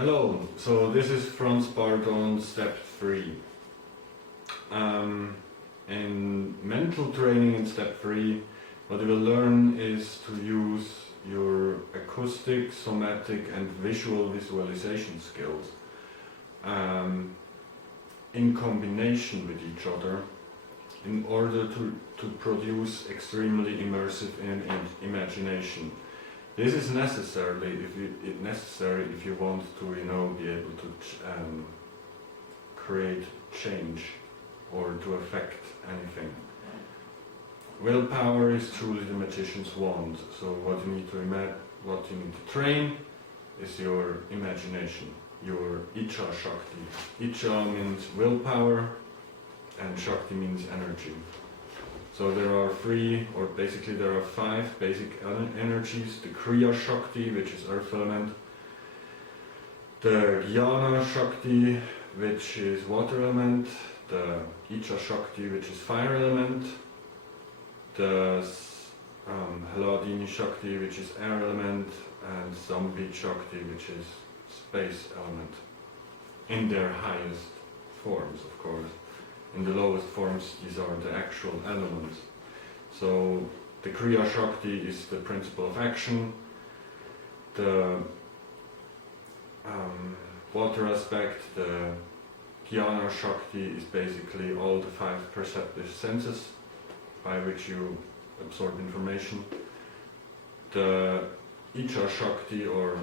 Hello, so this is Franz Bardons, step 3. In mental training in step 3, what you will learn is to use your acoustic, somatic and visualization skills in combination with each other in order to produce extremely immersive imagination. This is necessary if you want to, be able to create change or to affect anything. Willpower is truly the magician's wand. So what you need to train is your imagination, your Icha Shakti. Icha means willpower, and Shakti means energy. So there are there are 5 basic energies: the Kriya Shakti, which is earth element, the Jnana Shakti, which is water element, the Icha Shakti, which is fire element, the Hladini Shakti, which is air element, and Sambit Shakti, which is space element, in their highest forms, of course. In the lowest forms, these are the actual elements. So the Kriya Shakti is the principle of action. The water aspect, the Jnana Shakti, is basically all the 5 perceptive senses by which you absorb information. The Icha Shakti, or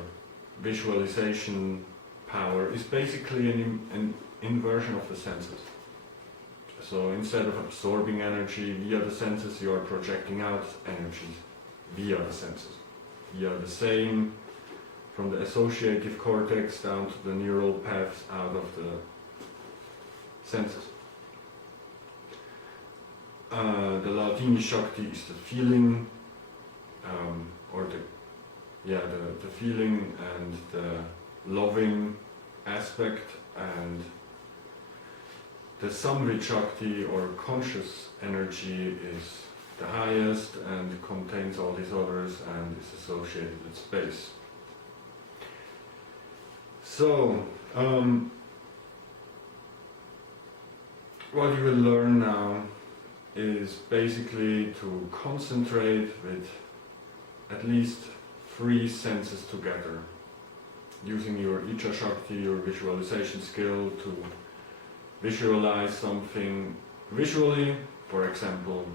visualization power, is basically an inversion of the senses. So instead of absorbing energy via the senses, you are projecting out energy via the senses. Via the same, from the associative cortex down to the neural paths out of the senses. The Hladini Shakti is the feeling, the feeling and the loving aspect, and the Sambit Shakti, or conscious energy, is the highest and contains all these others and is associated with space. So, what you will learn now is basically to concentrate with at least 3 senses together, using your Icha Shakti, your visualization skill, to visualize something visually. For example,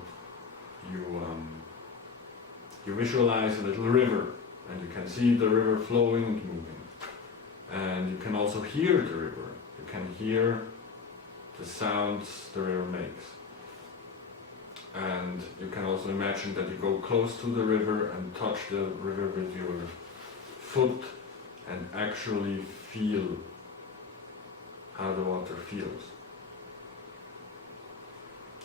you visualize a little river, and you can see the river flowing and moving. And you can also hear the river. You can hear the sounds the river makes. And you can also imagine that you go close to the river and touch the river with your foot and actually feel how the water feels.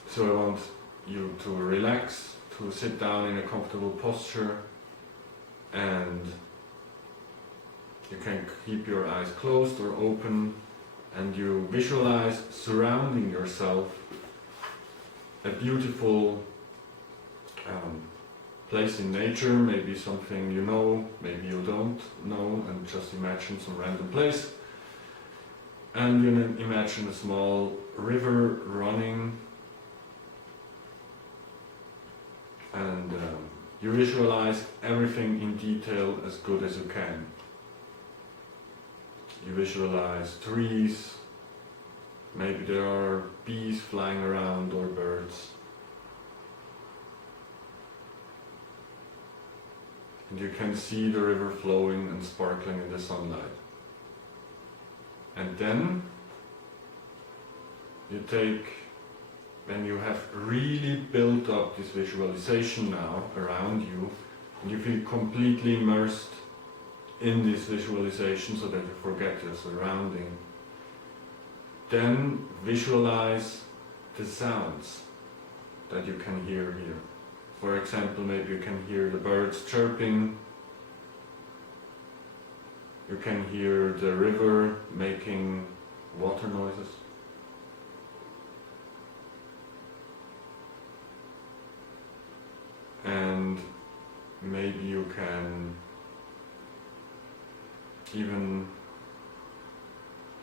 So I want you to relax, to sit down in a comfortable posture, and you can keep your eyes closed or open, and you visualize surrounding yourself a beautiful place in nature, maybe something you know, maybe you don't know, and just imagine some random place. And you imagine a small river running, and you visualize everything in detail as good as you can. You visualize trees, maybe there are bees flying around or birds. And you can see the river flowing and sparkling in the sunlight. And then when you have really built up this visualization now around you, and you feel completely immersed in this visualization so that you forget your surrounding, then visualize the sounds that you can hear here. For example, maybe you can hear the birds chirping, you can hear the river making water noises. And maybe you can even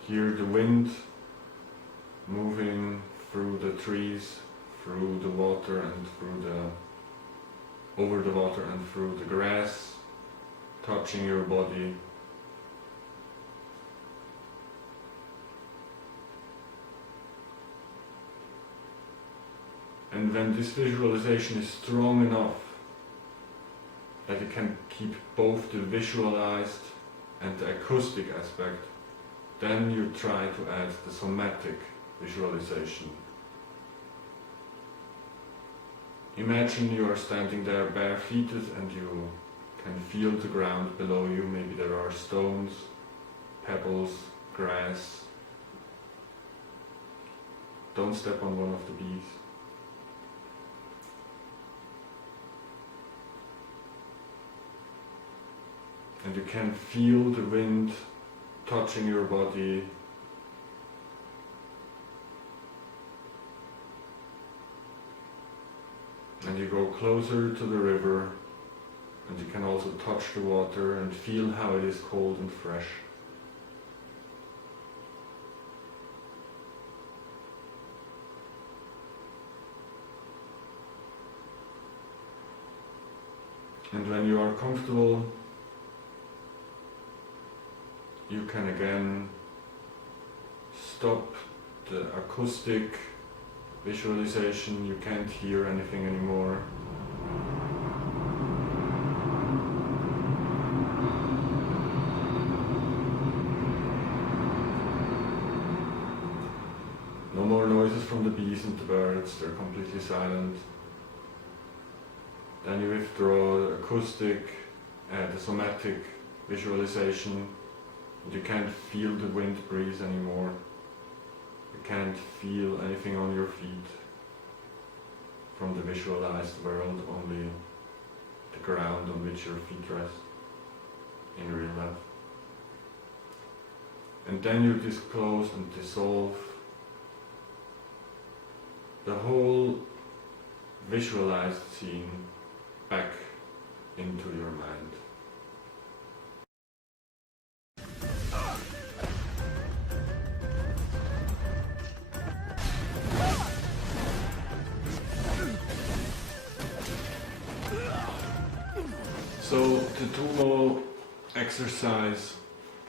hear the wind moving through the trees, through the water and over the water and through the grass, touching your body. And when this visualization is strong enough that you can keep both the visualized and the acoustic aspect, then you try to add the somatic visualization. Imagine you are standing there barefooted and you can feel the ground below you. Maybe there are stones, pebbles, grass. Don't step on one of the bees. And you can feel the wind touching your body. And you go closer to the river, and you can also touch the water and feel how it is cold and fresh. And when you are comfortable, you can again stop the acoustic visualization. You can't hear anything anymore. No more noises from the bees and the birds, they're completely silent. Then you withdraw the acoustic, the somatic visualization. You can't feel the wind breeze anymore. You can't feel anything on your feet from the visualized world, only the ground on which your feet rest in real life. And then you disclose and dissolve the whole visualized scene back into your mind. So the Tumo exercise,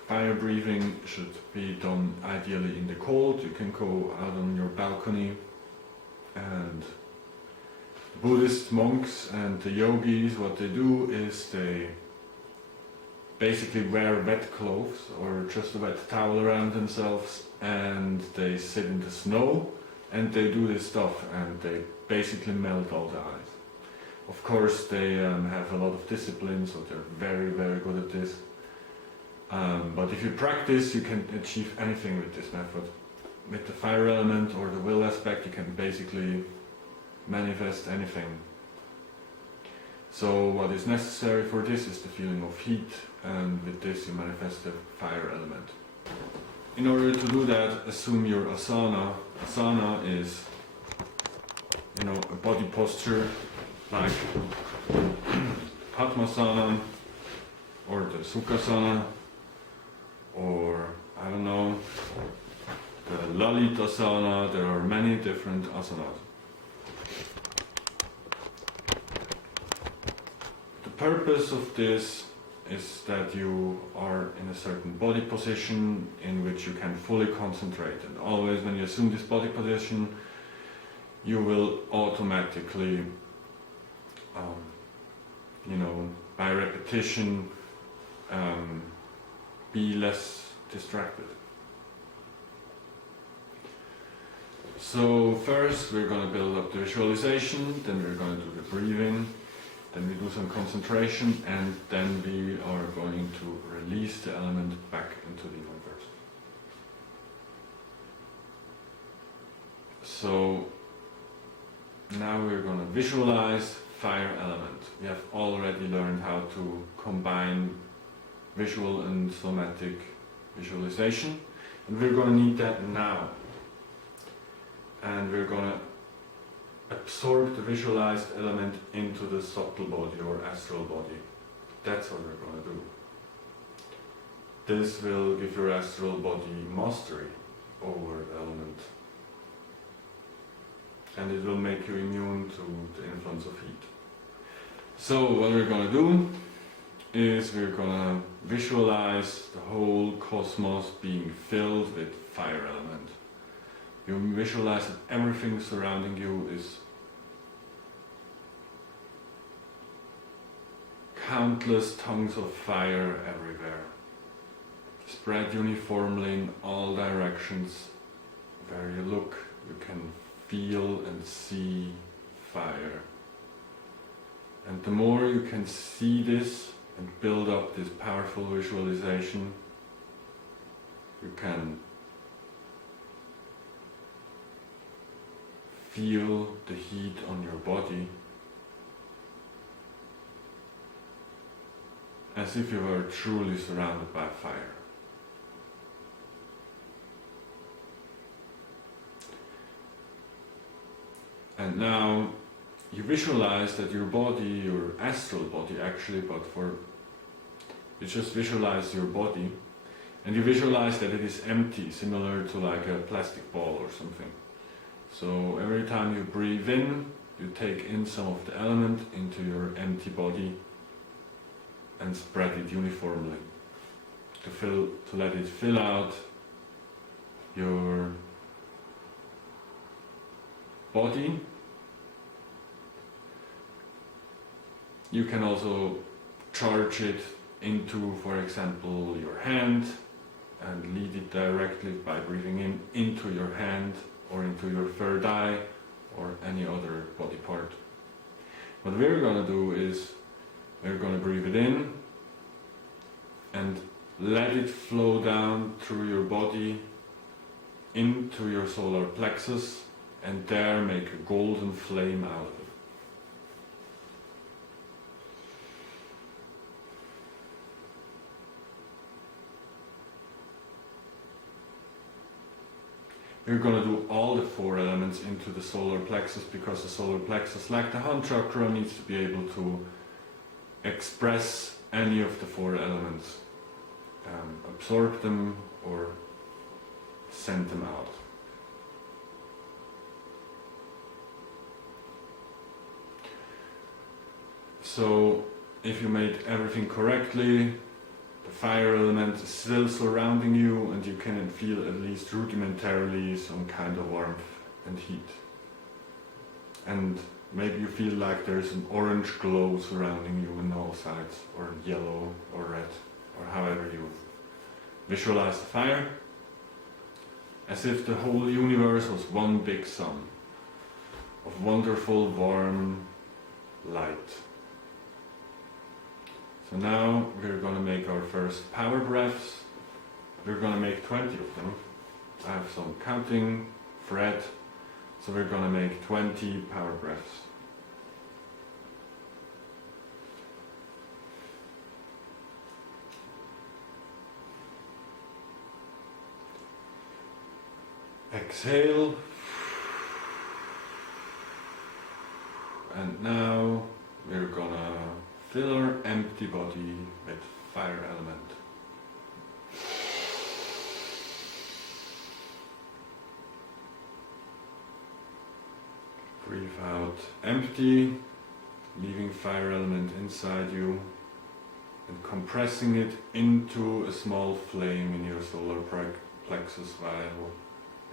fire breathing, should be done ideally in the cold. You can go out on your balcony, and Buddhist monks and the yogis, what they do is they basically wear wet clothes or just a wet towel around themselves, and they sit in the snow and they do this stuff, and they basically melt all the ice. Of course, they have a lot of discipline, so they're very, very good at this. But if you practice, you can achieve anything with this method. With the fire element or the will aspect, you can basically manifest anything. So what is necessary for this is the feeling of heat, and with this you manifest the fire element. In order to do that, assume your asana. Asana is, a body posture like Padmasana or the Sukhasana, or I don't know, the Lalitasana. There are many different asanas. The purpose of this is that you are in a certain body position in which you can fully concentrate, and always when you assume this body position, you will automatically by repetition, be less distracted. So first we're going to build up the visualization, then we're going to do the breathing, then we do some concentration, and then we are going to release the element back into the universe. So now we're going to visualize fire element. We have already learned how to combine visual and somatic visualization, and we're going to need that now. And we're going to absorb the visualized element into the subtle body or astral body. That's what we're going to do. this will give your astral body mastery over the element. And it will make you immune to the influence of heat. So what we're gonna do is we're gonna visualize the whole cosmos being filled with fire element. You visualize that everything surrounding you is countless tongues of fire everywhere, spread uniformly in all directions. Where you look, you can feel and see fire. And the more you can see this and build up this powerful visualization, you can feel the heat on your body as if you were truly surrounded by fire. And now you visualize that your body, your astral body actually, you just visualize your body and you visualize that it is empty, similar to like a plastic ball or something. So every time you breathe in, you take in some of the element into your empty body and spread it uniformly to let it fill out your body. You can also charge it into, for example, your hand and lead it directly by breathing in into your hand or into your third eye or any other body part. What we're going to do is we're going to breathe it in and let it flow down through your body into your solar plexus and there make a golden flame out of it. We're going to do all the four elements into the solar plexus because the solar plexus, like the hand chakra, needs to be able to express any of the four elements, absorb them or send them out. So if you made everything correctly, the fire element is still surrounding you and you can feel at least rudimentarily some kind of warmth and heat. And maybe you feel like there's an orange glow surrounding you on all sides, or yellow or red, or however you visualize the fire. As if the whole universe was one big sun of wonderful warm light. So now we're going to make our first power breaths. We're going to make 20 of them. I have some counting thread, so we're going to make 20 power breaths. Exhale. And now we're gonna fill our empty body with fire element. Breathe out empty, leaving fire element inside you and compressing it into a small flame in your solar plexus while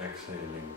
exhaling.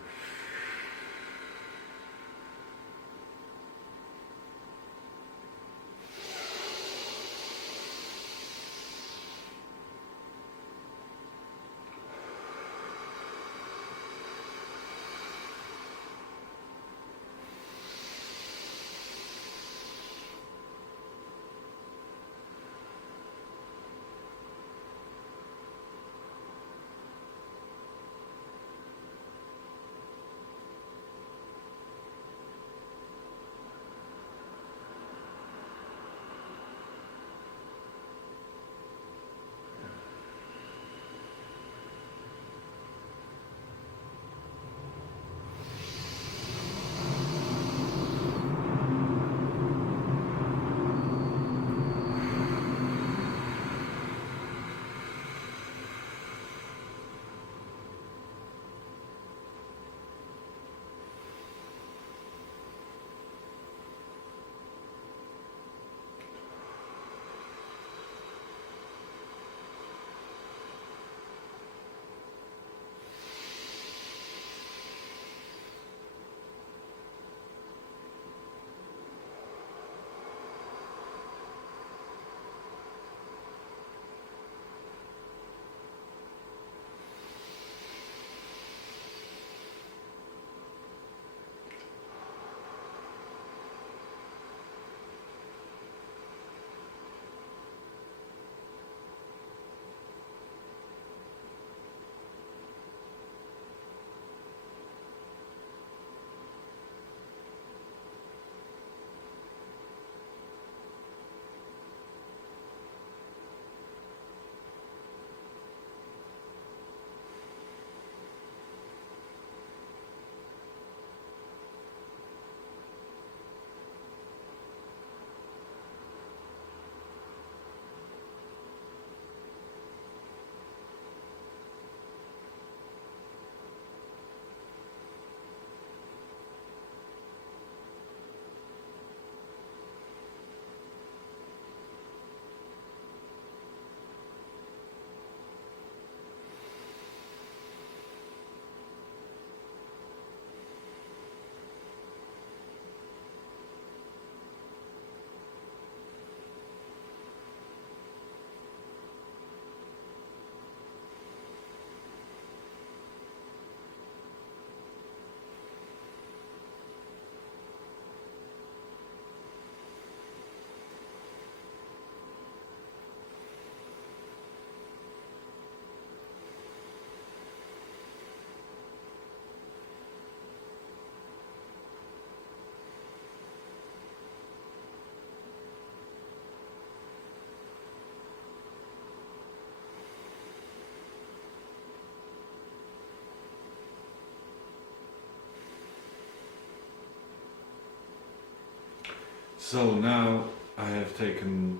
So now I have taken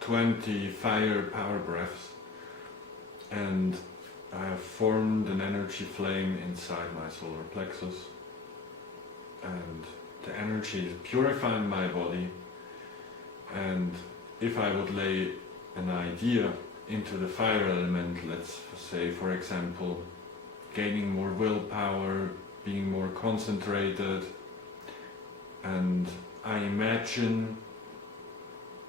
20 fire power breaths and I have formed an energy flame inside my solar plexus, and the energy is purifying my body. And if I would lay an idea into the fire element, let's say for example gaining more willpower, being more concentrated, and I imagine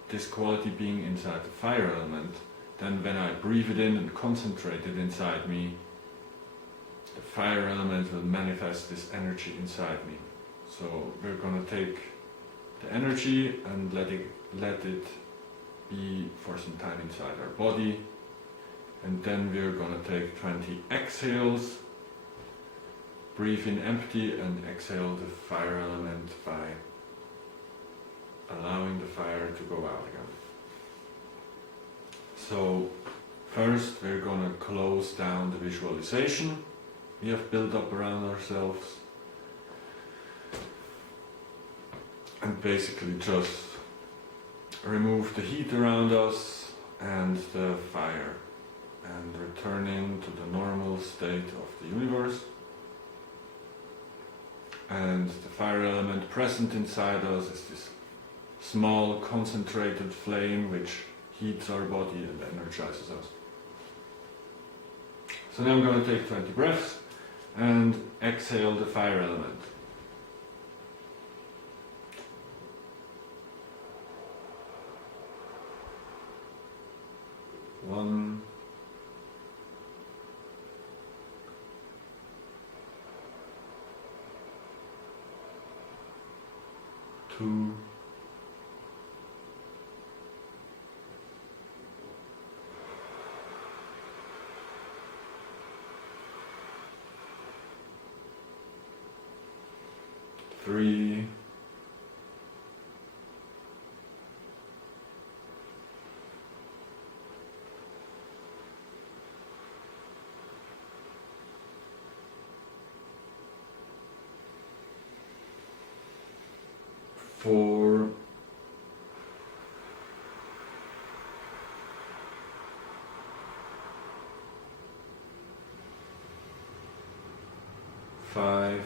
this quality being inside the fire element, then when I breathe it in and concentrate it inside me, the fire element will manifest this energy inside me. So we're gonna take the energy and let it be for some time inside our body, and then we're gonna take 20 exhales, breathe in empty and exhale the fire element by allowing the fire to go out again. So first we're gonna close down the visualization we have built up around ourselves and basically just remove the heat around us and the fire and returning to the normal state of the universe. And the fire element present inside us is this small concentrated flame which heats our body and energizes us. So now I'm going to take 20 breaths and exhale the fire element. One, two, three, four, five,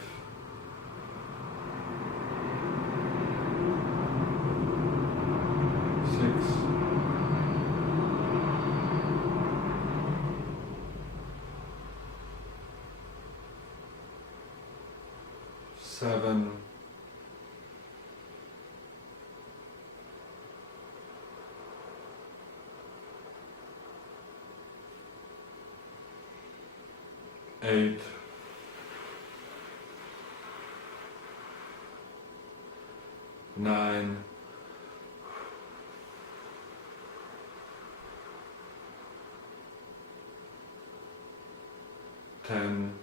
six, seven, 8, 9, 10,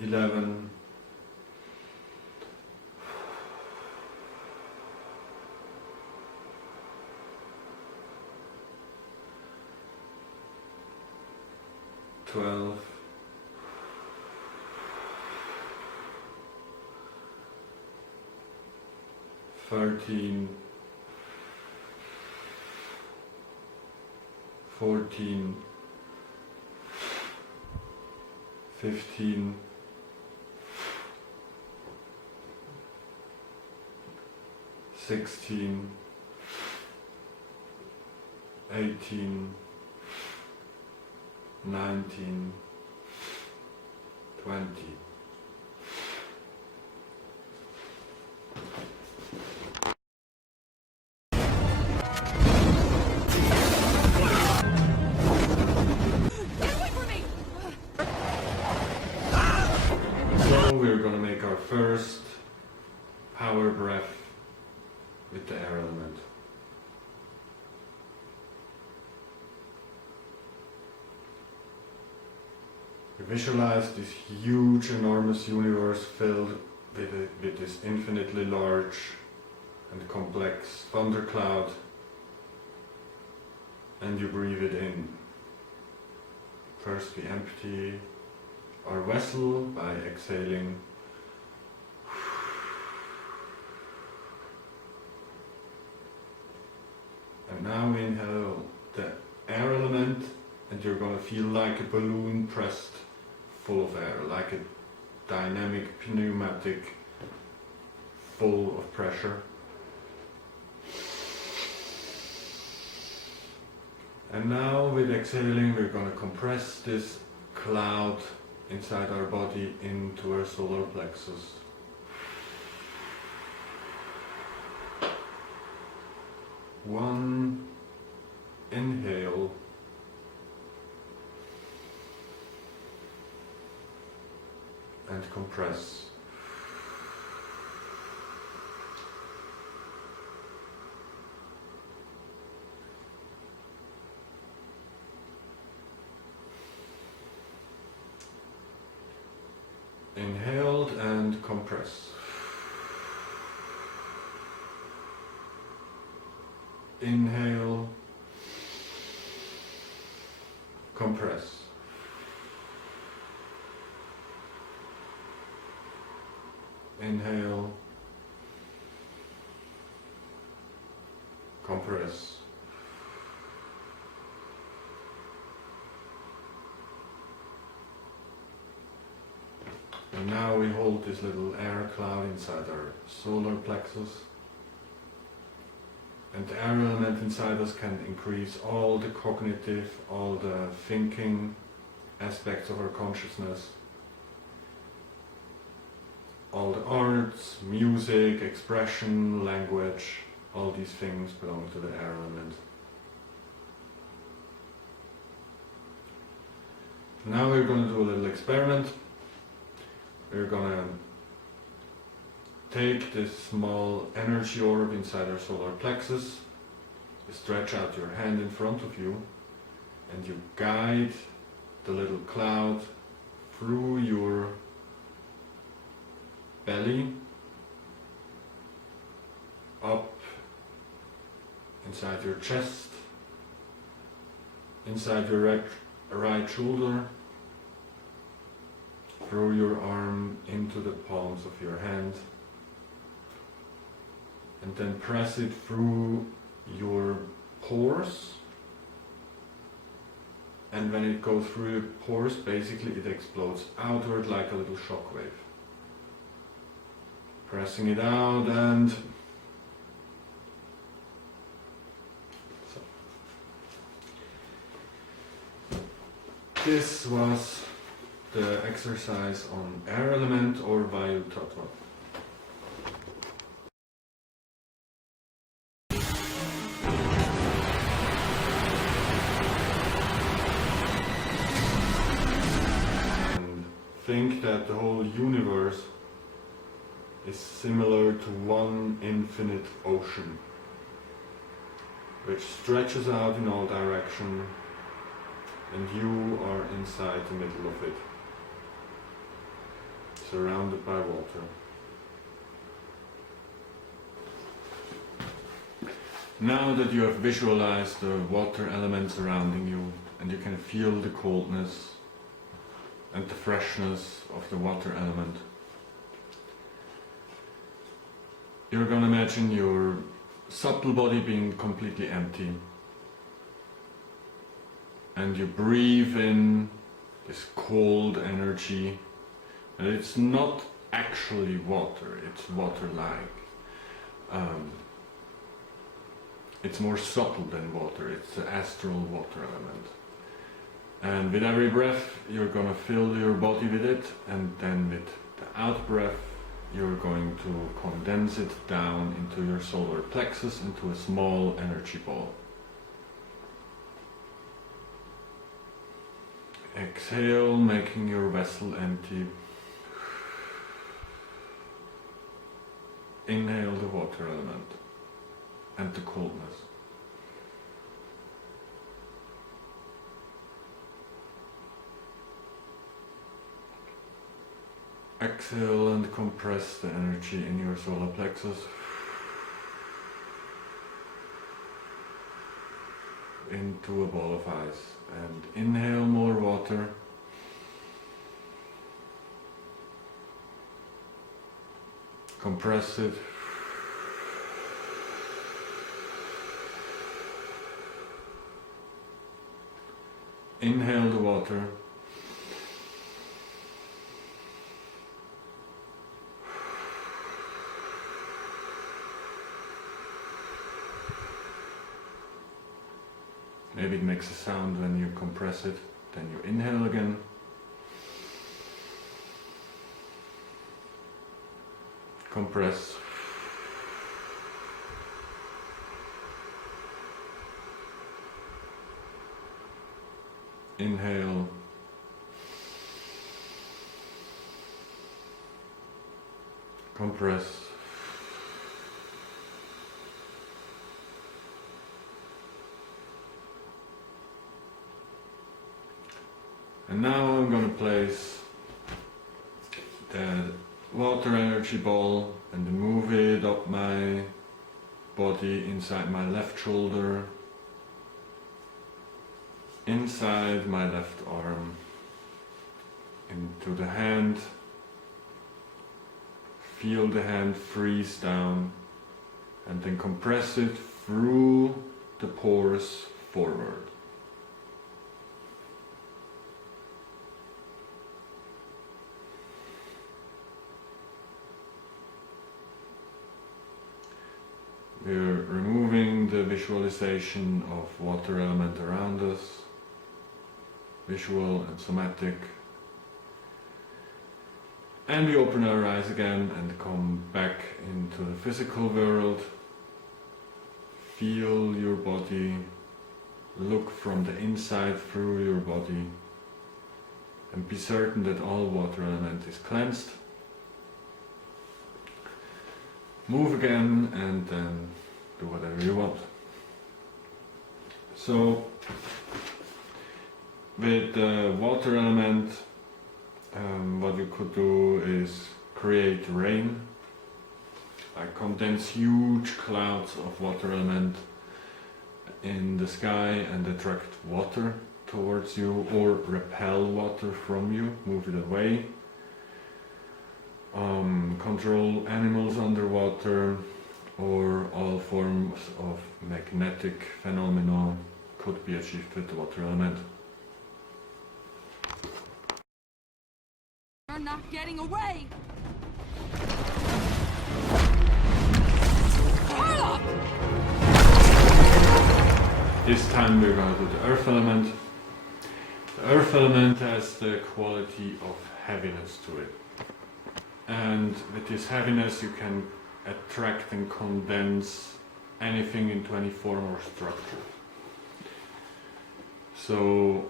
11, 12, 13, 14, 15, 16, 18, 19, 20. So we're going to make our first power breath with the air element. Visualize this huge, enormous universe filled with this infinitely large and complex thundercloud, and you breathe it in. First we empty our vessel by exhaling. And now we inhale the air element, and you're going to feel like a balloon pressed full of air, like a dynamic pneumatic full of pressure. And now with exhaling we're going to compress this cloud inside our body into our solar plexus. One inhale. And compress. Inhaled and compress. Inhale, compress. Inhale, compress. And now we hold this little air cloud inside our solar plexus. And the air element inside us can increase all the cognitive, all the thinking aspects of our consciousness. All the arts, music, expression, language, all these things belong to the air element. Now we're going to do a little experiment. We're going to take this small energy orb inside our solar plexus, you stretch out your hand in front of you, and you guide the little cloud through your belly, up inside your chest, inside your right shoulder, through your arm into the palms of your hand, and then press it through your pores. And when it goes through your pores, basically it explodes outward like a little shockwave. Pressing it out, and so. This was the exercise on air element or Vayu Tattva. And think that the whole universe is similar to one infinite ocean, which stretches out in all directions, and you are inside the middle of it, surrounded by water. Now that you have visualized the water element surrounding you, and you can feel the coldness and the freshness of the water element, you're going to imagine your subtle body being completely empty. And you breathe in this cold energy. And it's not actually water, it's water-like. It's more subtle than water, it's the astral water element. And with every breath, you're going to fill your body with it, and then with the out breath, you're going to condense it down into your solar plexus, into a small energy ball. Exhale, making your vessel empty. Inhale the water element and the coldness. Exhale and compress the energy in your solar plexus. into a ball of ice and inhale more water. Compress it. Inhale the water. Maybe it makes a sound when you compress it, then you inhale again. Compress. Inhale. Compress. And now I'm going to place the water energy ball and move it up my body, inside my left shoulder, inside my left arm, into the hand. Feel the hand freeze down and then compress it through the pores forward. We're removing the visualization of water element around us, visual and somatic. And we open our eyes again and come back into the physical world. Feel your body, look from the inside through your body, and be certain that all water element is cleansed. Move again and then do whatever you want. So, with the water element, what you could do is create rain. Like condense huge clouds of water element in the sky and attract water towards you, or repel water from you, move it away. Control animals underwater, or all forms of magnetic phenomena could be achieved with the water element. You're not getting away! Carla! This time we're going to do the earth element. The earth element has the quality of heaviness to it. And with this heaviness you can attract and condense anything into any form or structure. So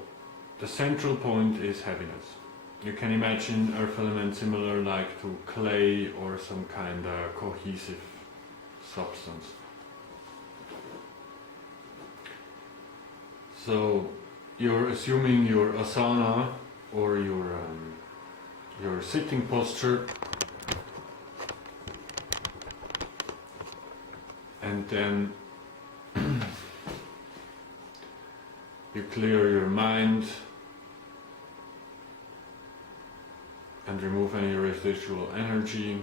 the central point is heaviness. You can imagine earth element similar like to clay or some kind of cohesive substance. So you're assuming your asana or your sitting posture, and then you clear your mind and remove any residual energy,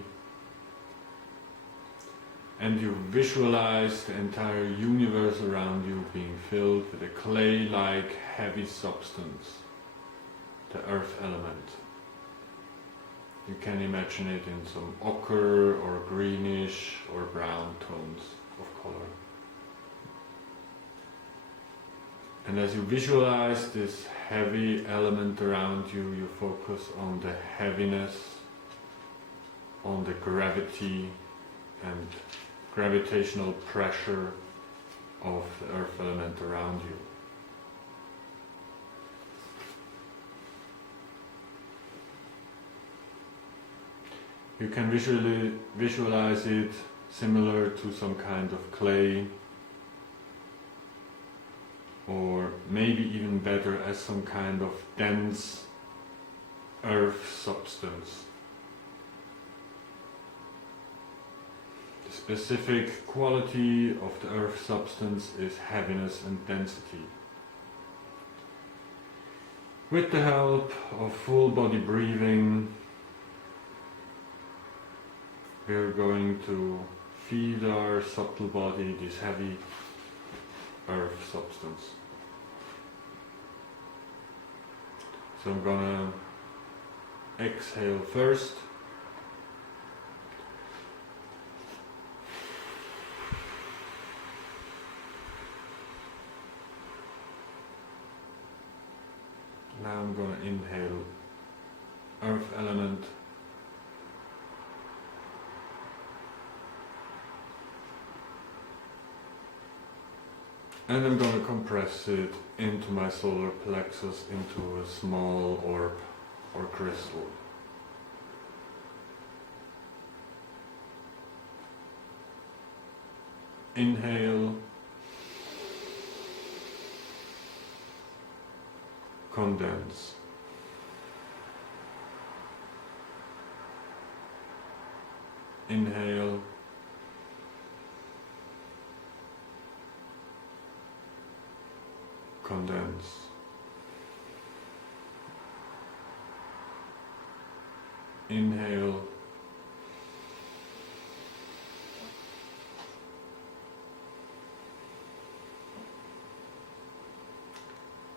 and you visualize the entire universe around you being filled with a clay-like heavy substance, the earth element. You can imagine it in some ochre or greenish or brown tones of color. And as you visualize this heavy element around you, you focus on the heaviness, on the gravity and gravitational pressure of the earth element around you. You can visualize it similar to some kind of clay, or maybe even better as some kind of dense earth substance. The specific quality of the earth substance is heaviness and density. With the help of full body breathing, we're going to feed our subtle body this heavy earth substance. So I'm gonna exhale first. Now I'm gonna inhale earth element. And I'm going to compress it into my solar plexus, into a small orb or crystal. Inhale. Condense. Inhale. Condense. Inhale.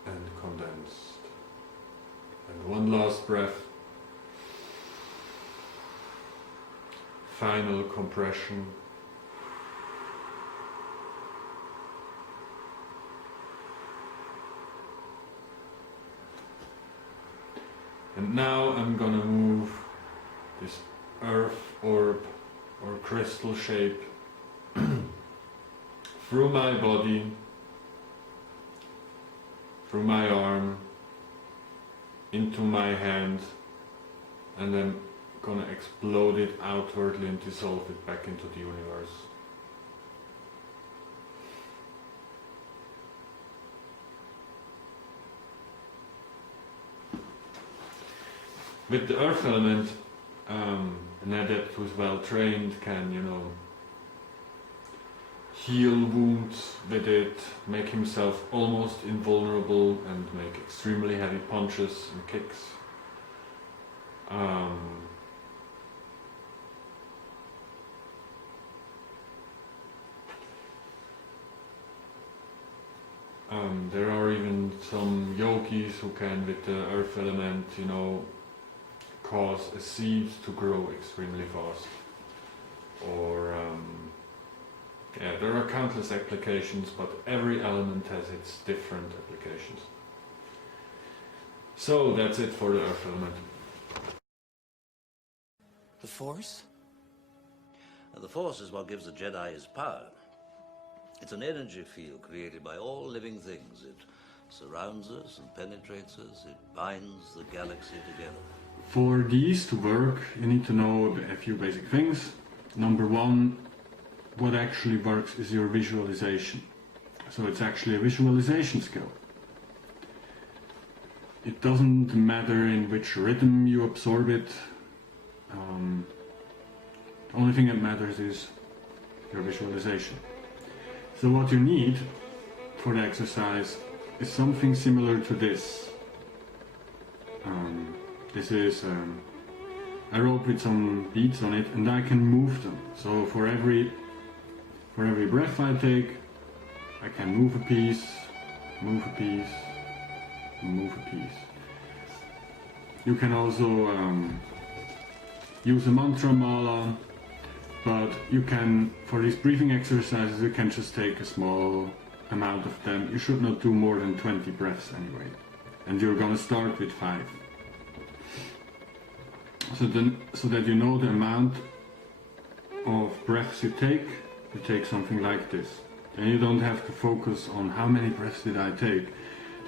And condensed. And one last breath. Final compression. And now I'm gonna move this earth orb or crystal shape through my body, through my arm, into my hand, and then gonna explode it outwardly and dissolve it back into the universe. With the earth element, an adept who's well trained can, heal wounds with it, make himself almost invulnerable, and make extremely heavy punches and kicks. There are even some yogis who can, with the earth element, cause a seed to grow extremely fast. Or, there are countless applications, but every element has its different applications. So that's it for the earth element. The Force? The Force is what gives the Jedi his power. It's an energy field created by all living things. It surrounds us and penetrates us. It binds the galaxy together. For these to work, you need to know a few basic things. Number one, what actually works is your visualization. So it's actually a visualization skill. It doesn't matter in which rhythm you absorb it. The only thing that matters is your visualization. So what you need for the exercise is something similar to this. This is a rope with some beads on it, and I can move them. So for every breath I take, I can move a piece, move a piece, move a piece. You can also use a mantra mala, but you can, for these breathing exercises, you can just take a small amount of them. You should not do more than 20 breaths anyway. And you're gonna start with 5. So that you know the amount of breaths you take something like this. And you don't have to focus on how many breaths did I take,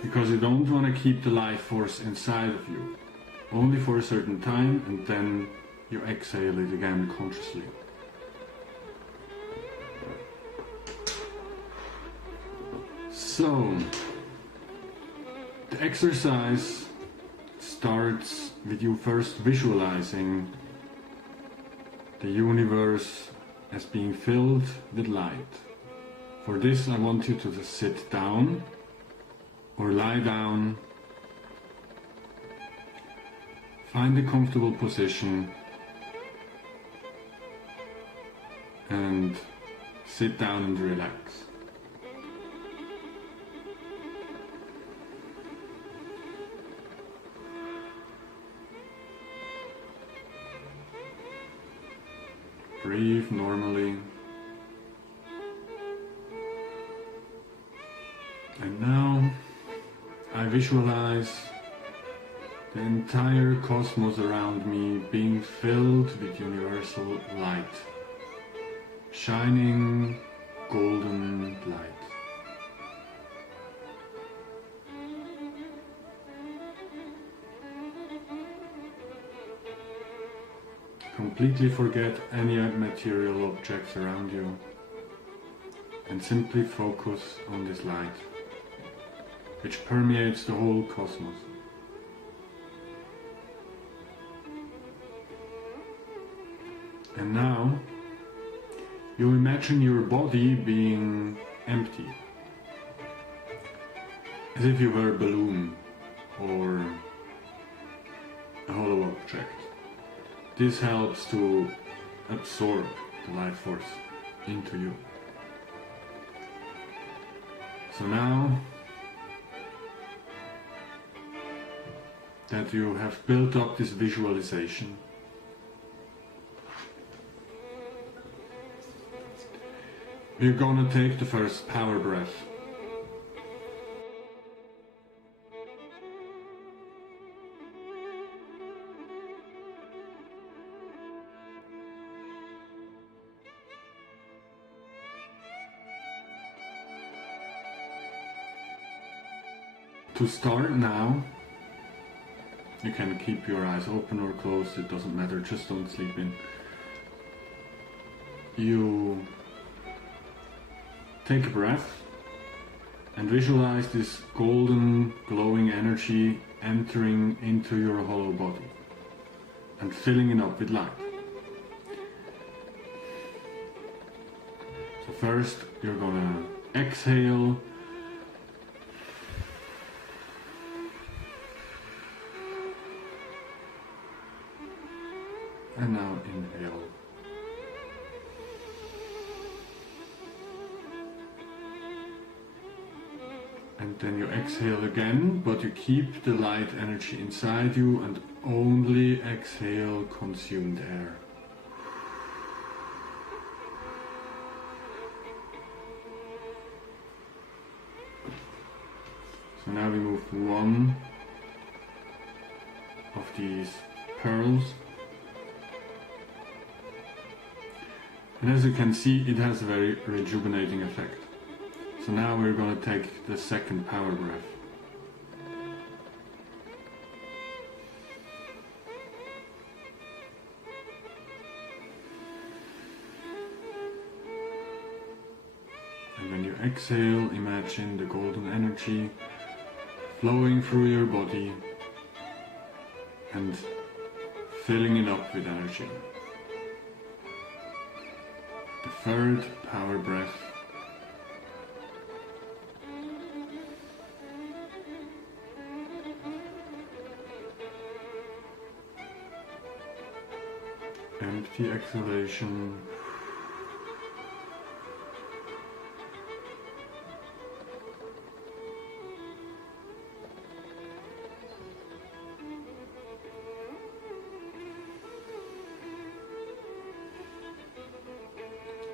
because you don't want to keep the life force inside of you. Only for a certain time, and then you exhale it again consciously. So, the exercise starts with you first visualizing the universe as being filled with light. For this I want you to sit down or lie down. Find a comfortable position and sit down and relax. Breathe normally. And now I visualize the entire cosmos around me being filled with universal light, shining golden light. Completely forget any material objects around you and simply focus on this light, which permeates the whole cosmos. And now you imagine your body being empty, as if you were a balloon or a hollow object. This helps to absorb the life force into you. So now that you have built up this visualization, we're gonna take the first power breath. To start now, you can keep your eyes open or closed, it doesn't matter, just don't sleep in. You take a breath and visualize this golden glowing energy entering into your hollow body and filling it up with light. So first you're gonna exhale. And now inhale. And then you exhale again, but you keep the light energy inside you and only exhale consumed air. So now we move one of these pearls. And as you can see, it has a very rejuvenating effect. So now we're going to take the second power breath. And when you exhale, imagine the golden energy flowing through your body and filling it up with energy. The third power breath. Empty exhalation.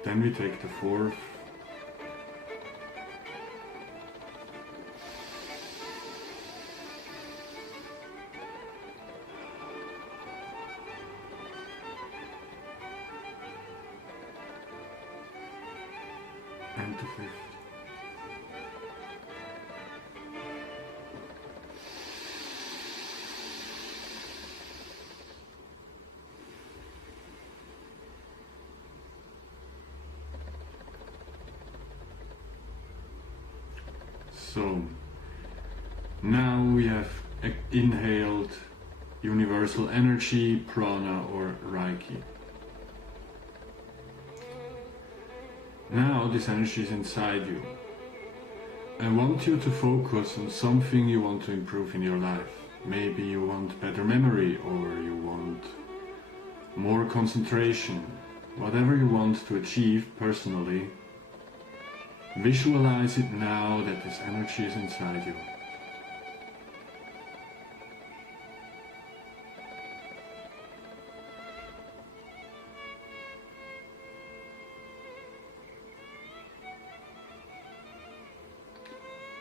Then we take the fourth. And the fifth. So now we have inhaled universal energy, prana or Reiki. Now this energy is inside you. I want you to focus on something you want to improve in your life. Maybe you want better memory, or you want more concentration. Whatever you want to achieve personally, visualize it now that this energy is inside you.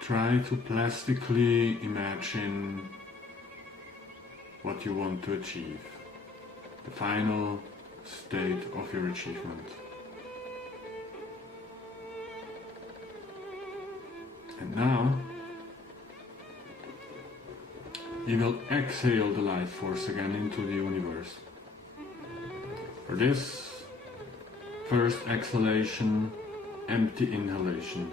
Try to plastically imagine what you want to achieve, the final state of your achievement. And now you will exhale the life force again into the universe. For this first exhalation, empty inhalation.